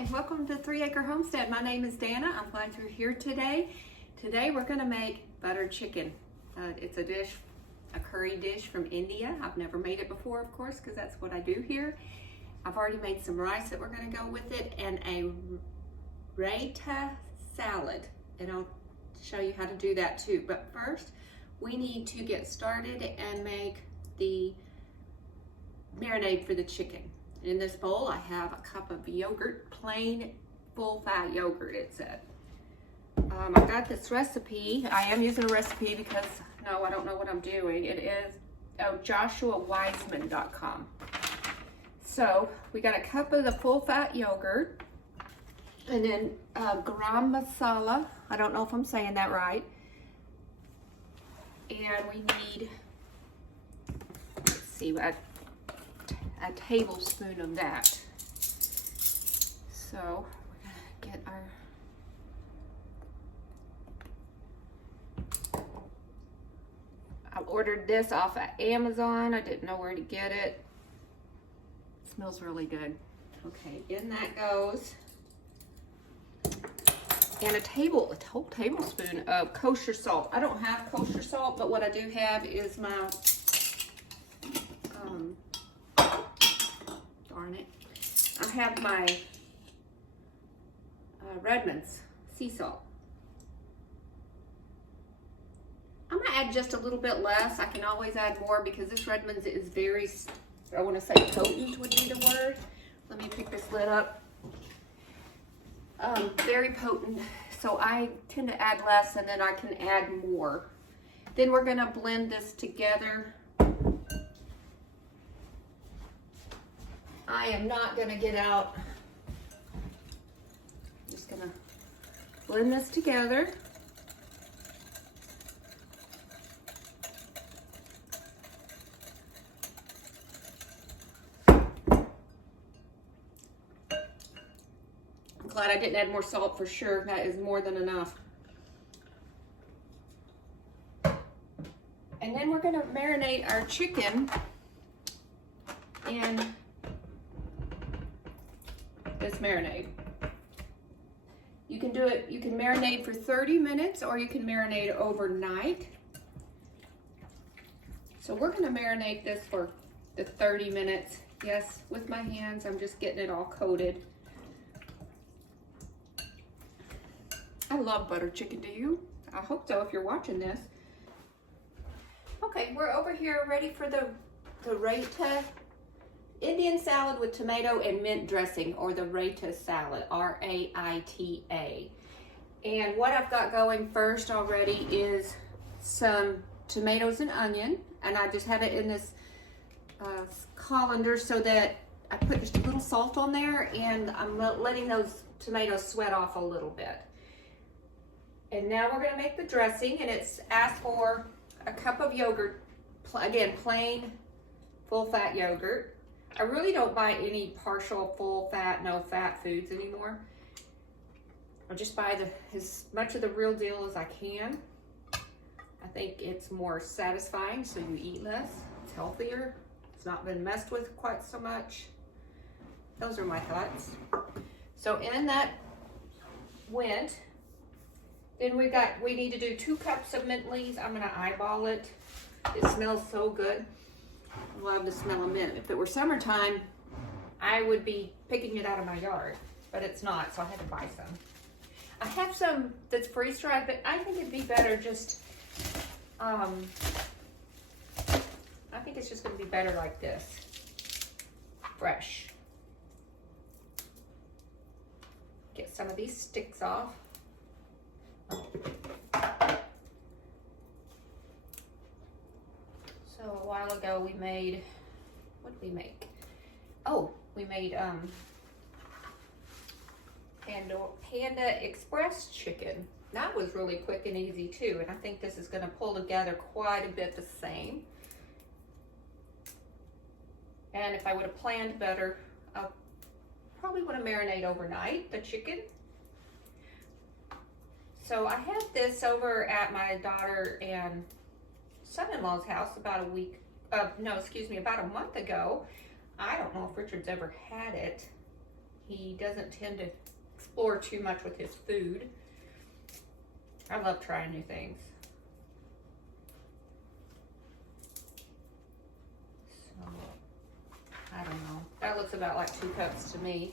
Hi, welcome to 3 Acre Homestead. My name is Dana. I'm glad you're here today. Today we're going to make buttered chicken. It's a dish, a curry dish from India. I've never made it before, of course, because that's what I do here. I've already made some rice that we're going to go with it and a raita salad. And I'll show you how to do that too. But first, we need to get started and make the marinade for the chicken. In this bowl, I have a cup of yogurt, plain full-fat yogurt, it said. I got this recipe. I am using a recipe because, no, I don't know what I'm doing. It is joshuaweissman.com. So, we got a cup of the full-fat yogurt, and then garam masala. I don't know if I'm saying that right. And we need, let's see, a tablespoon of that. So we're gonna get our I ordered this off of Amazon. I didn't know where to get it. It smells really good. Okay, in that goes. And a whole tablespoon of kosher salt. I don't have kosher salt, but what I do have is my darn it. I have my Redmond's sea salt. I'm gonna add just a little bit less. I can always add more because this Redmond's is very, I want to say potent would be the word. Let me pick this lid up. Very potent, so I tend to add less and then I can add more. Then we're gonna blend this together. I am not gonna get out. I'm just gonna blend this together. I'm glad I didn't add more salt for sure. That is more than enough. And then we're gonna marinate our chicken in this marinade. You can do it, you can marinate for 30 minutes or you can marinate overnight. So we're gonna marinate this for the 30 minutes. Yes, with my hands, I'm just getting it all coated. I love butter chicken, do you? I hope so if you're watching this. Okay, we're over here ready for the raita. Indian salad with tomato and mint dressing, or the raita salad, R-A-I-T-A. And what I've got going first already is some tomatoes and onion, and I just have it in this colander so that I put just a little salt on there, and I'm letting those tomatoes sweat off a little bit. And now we're gonna make the dressing, and it's asked for a cup of yogurt, again, plain full-fat yogurt. I really don't buy any partial full fat, no fat foods anymore. I just buy as much of the real deal as I can. I think it's more satisfying, so you eat less. It's healthier. It's not been messed with quite so much. Those are my thoughts. So in that went, then we need to do 2 cups of mint leaves. I'm gonna eyeball it. It smells so good. I love the smell of mint. If it were summertime, I would be picking it out of my yard, but it's not, so I had to buy some. I have some that's freeze-dried, but I think it'd be better just, I think it's just gonna be better like this, fresh. Get some of these sticks off. So a while ago we made, what did we make? Oh, we made Panda Express chicken. That was really quick and easy too, and I think this is gonna pull together quite a bit the same. And if I would have planned better, I probably would have marinated overnight, the chicken. So I had this over at my daughter and son-in-law's house about about a month ago. I don't know if Richard's ever had it. He doesn't tend to explore too much with his food. I love trying new things. So, I don't know. That looks about like 2 cups to me.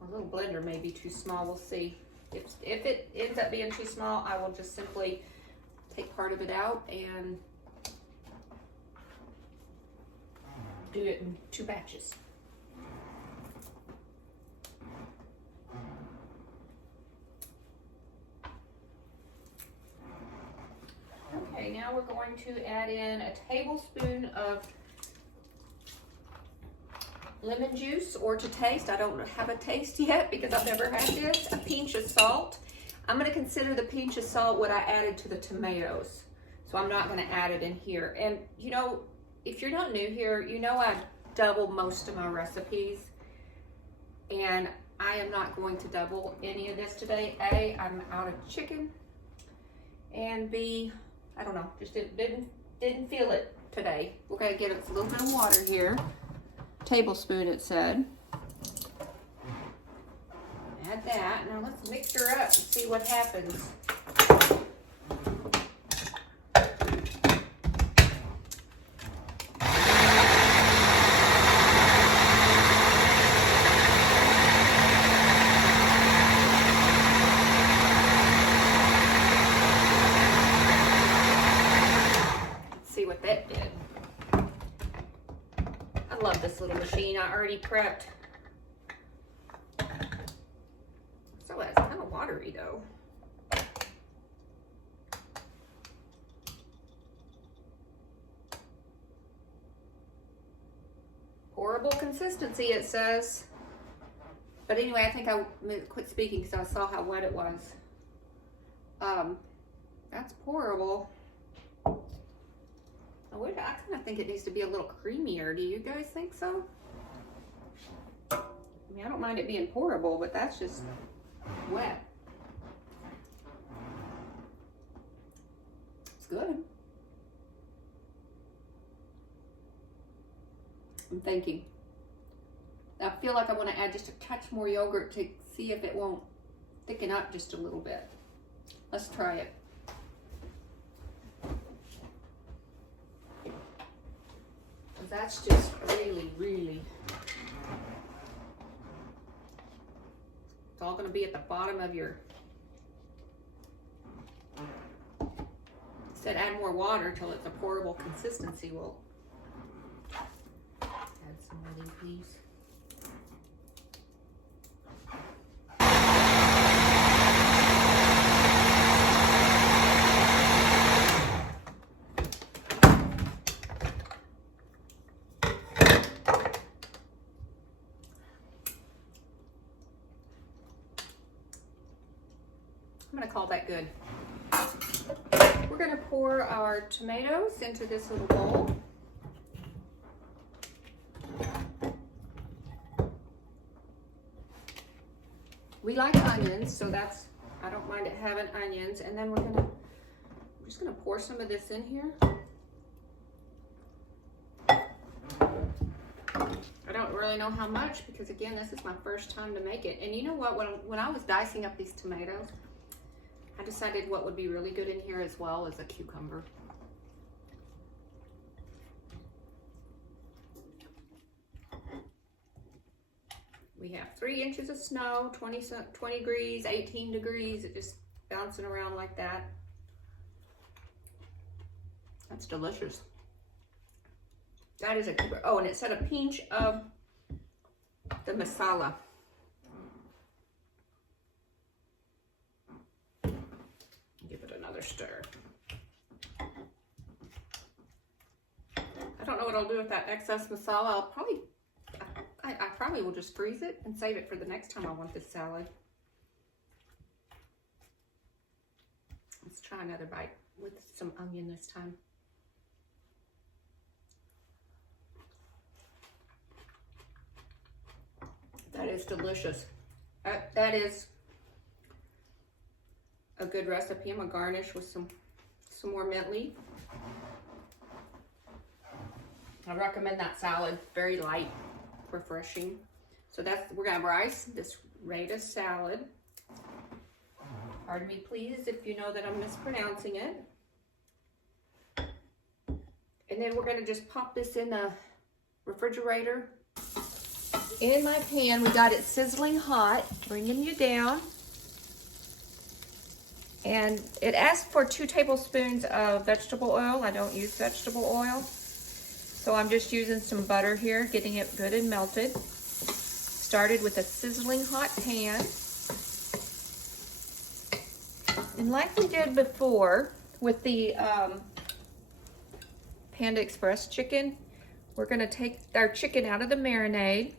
A little blender may be too small, we'll see. If it ends up being too small, I will just simply take part of it out and do it in 2 batches. Okay, now we're going to add in a tablespoon of lemon juice, or to taste. I don't have a taste yet because I've never had this. A pinch of salt. I'm going to consider the pinch of salt what I added to the tomatoes. So I'm not going to add it in here. And you know, if you're not new here, you know I double most of my recipes. And I am not going to double any of this today. A, I'm out of chicken. And B, I don't know, just didn't feel it today. We're going to get a little bit of water here. Tablespoon, it said. Add that. Now let's mix her up and see what happens. Let's see what that did. I love this little machine. I already prepped. So it's kind of watery though. Pourable consistency, it says. But anyway, I think I quit speaking because I saw how wet it was. That's pourable. I kind of think it needs to be a little creamier. Do you guys think so? I mean, I don't mind it being pourable, but that's just wet. It's good. I'm thinking. I feel like I want to add just a touch more yogurt to see if it won't thicken up just a little bit. Let's try it. That's just really, really, it's all going to be at the bottom of your, it said add more water till it's a pourable consistency. We'll add some more of these. I'm going to call that good. We're going to pour our tomatoes into this little bowl. We like onions, so that's, I don't mind it having onions. And then we're just going to pour some of this in here. I don't really know how much because again, this is my first time to make it. And you know what, when I was dicing up these tomatoes, I decided what would be really good in here as well as a cucumber. We have 3 inches of snow, 20 degrees, 18 degrees, it just bouncing around like that. That's delicious. That is oh, and it said a pinch of the masala. Give it another stir. I don't know what I'll do with that excess masala. I'll probably, I probably will just freeze it and save it for the next time I want this salad. Let's try another bite with some onion this time. That is delicious. That is a good recipe. I'm gonna garnish with some more mint leaf. I recommend that salad. Very light, refreshing. So we're gonna have rice, this Rita salad. Pardon me, please, if you know that I'm mispronouncing it. And then we're gonna just pop this in the refrigerator. In my pan, we got it sizzling hot, bringing you down. And it asks for 2 tablespoons of vegetable oil. I don't use vegetable oil. So I'm just using some butter here, getting it good and melted. Started with a sizzling hot pan. And like we did before with the Panda Express chicken, we're gonna take our chicken out of the marinade.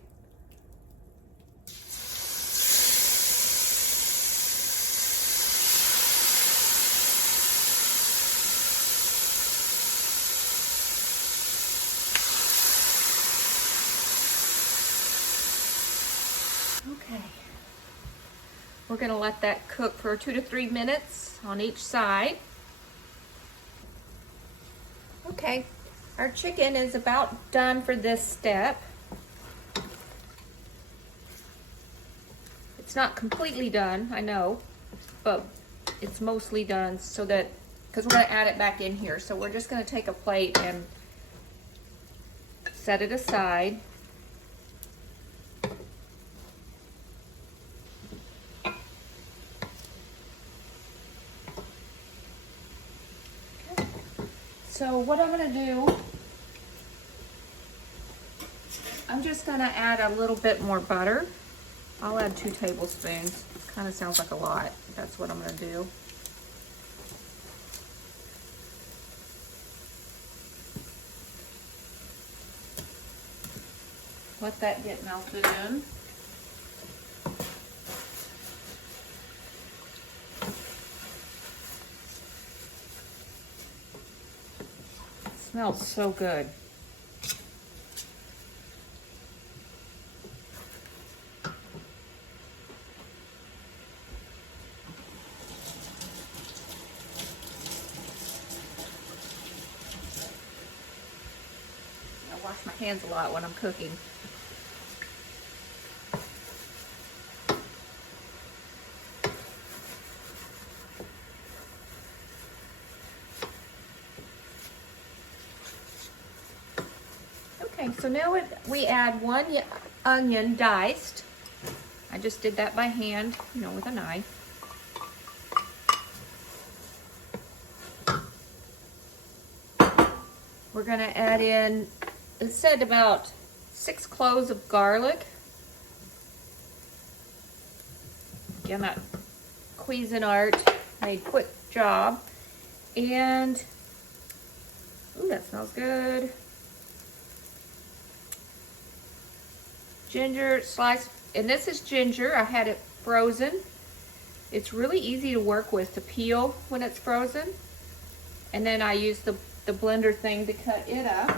Okay. We're gonna let that cook for 2 to 3 minutes on each side. Okay, our chicken is about done for this step. It's not completely done, I know, but it's mostly done so that, because we're gonna add it back in here. So we're just gonna take a plate and set it aside. So what I'm gonna do, I'm just gonna add a little bit more butter. I'll add 2 tablespoons. Kind of sounds like a lot. That's what I'm gonna do. Let that get melted in. Smells so good. I wash my hands a lot when I'm cooking. Okay, so now we add 1 onion diced. I just did that by hand, you know, with a knife. We're gonna add in, it said about 6 cloves of garlic. Again, that Cuisinart made quick job. And, ooh, that smells good. Ginger sliced, and this is ginger. I had it frozen. It's really easy to work with to peel when it's frozen. And then I use the blender thing to cut it up.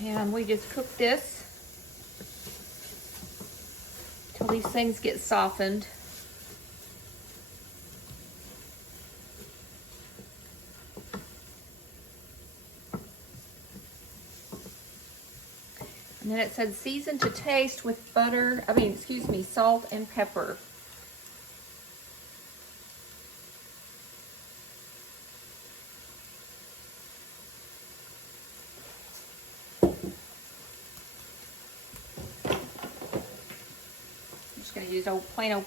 And we just cook this till these things get softened. And then it said season to taste with salt and pepper. I'm just going to use plain old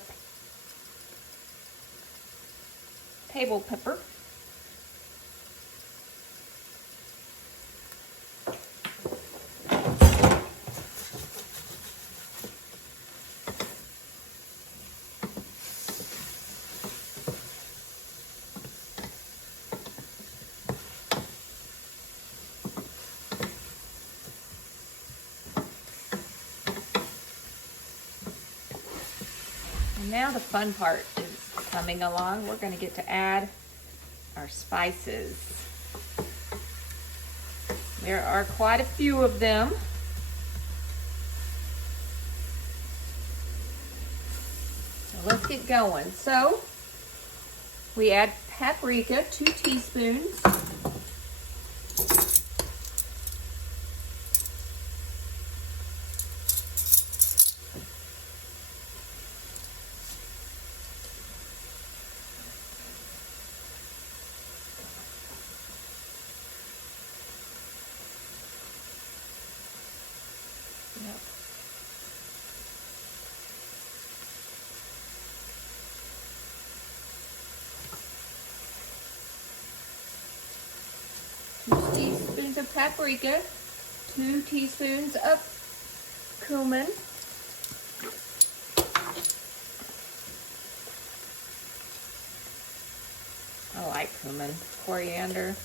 table pepper. Now the fun part is coming along. We're going to get to add our spices. There are quite a few of them. So let's get going. So we add paprika, 2 teaspoons. Yep. Two teaspoons of paprika, 2 teaspoons of cumin, I like cumin, coriander,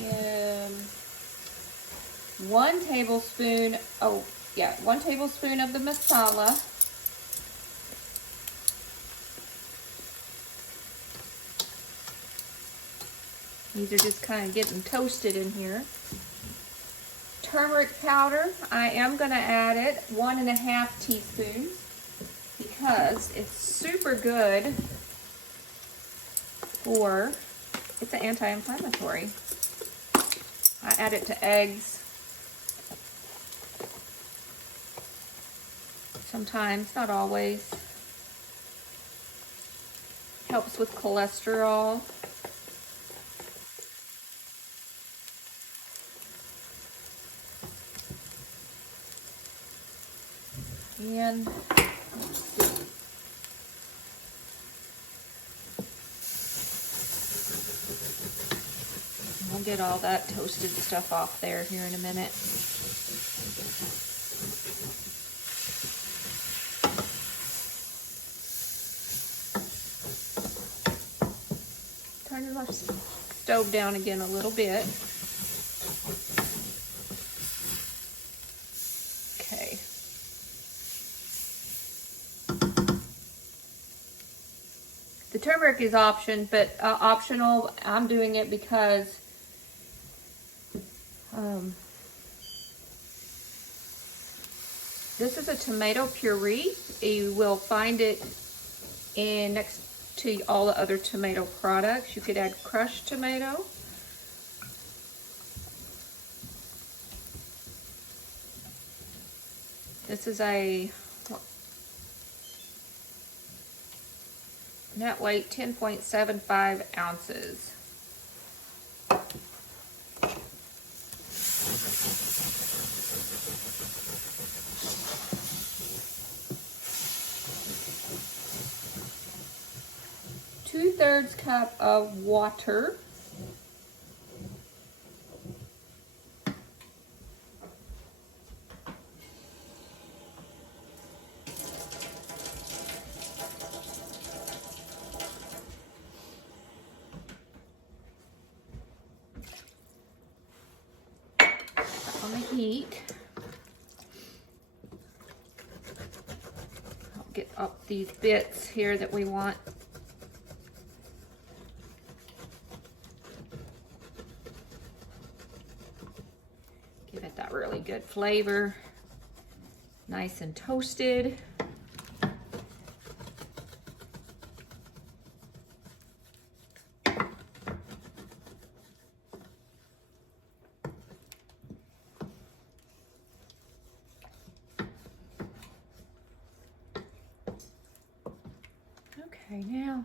and 1 tablespoon, 1 tablespoon of the masala. These are just kind of getting toasted in here. Turmeric powder, I am going to add it, 1½ teaspoons, because it's super good for, it's an anti-inflammatory. I add it to eggs. Sometimes, not always. Helps with cholesterol. And I'll get all that toasted stuff off there here in a minute. Turn the stove down again a little bit. Okay. The turmeric is optional. I'm doing it because this is a tomato puree. You will find it in next to all the other tomato products. You could add crushed tomato. This is a net weight 10.75 ounces. Two-thirds cup of water. On the heat. I'll get up these bits here that we want. Give it that really good flavor. Nice and toasted. Okay, now,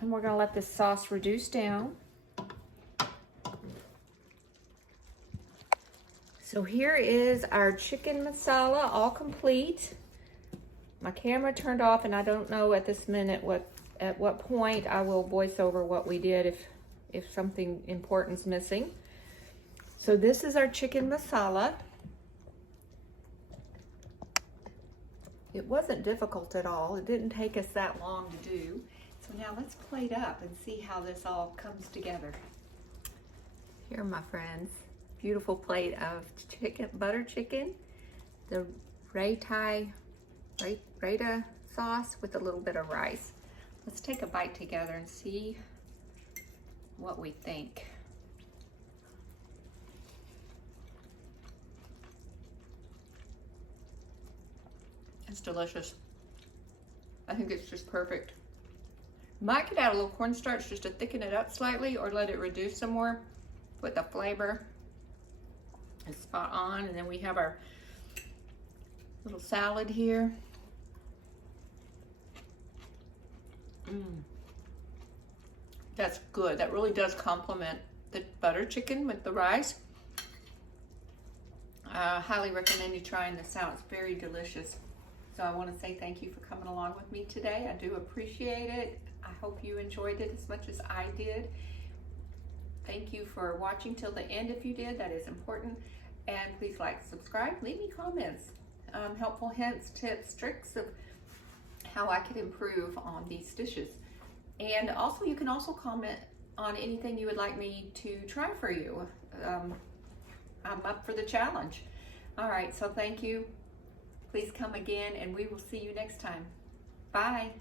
and we're going to let this sauce reduce down. So here is our chicken masala, all complete. My camera turned off, and I don't know at this minute at what point I will voice over what we did if something important's missing. So this is our chicken masala. It wasn't difficult at all. It didn't take us that long to do. So now let's plate up and see how this all comes together. Here, my friends, beautiful plate of butter chicken, the raita sauce with a little bit of rice. Let's take a bite together and see what we think. It's delicious. I think it's just perfect. Might could add a little cornstarch just to thicken it up slightly, or let it reduce some more, but the flavor is spot on. And then we have our little salad here. That's good. That really does complement the butter chicken with the rice. I highly recommend you trying this out. It's very delicious. So I want to say thank you for coming along with me today. I do appreciate it. I hope you enjoyed it as much as I did. Thank you for watching till the end if you did. That is important. And please like, subscribe, leave me comments. Helpful hints, tips, tricks of how I could improve on these dishes. And also, you can also comment on anything you would like me to try for you. I'm up for the challenge. All right, so thank you. Please come again, and we will see you next time. Bye.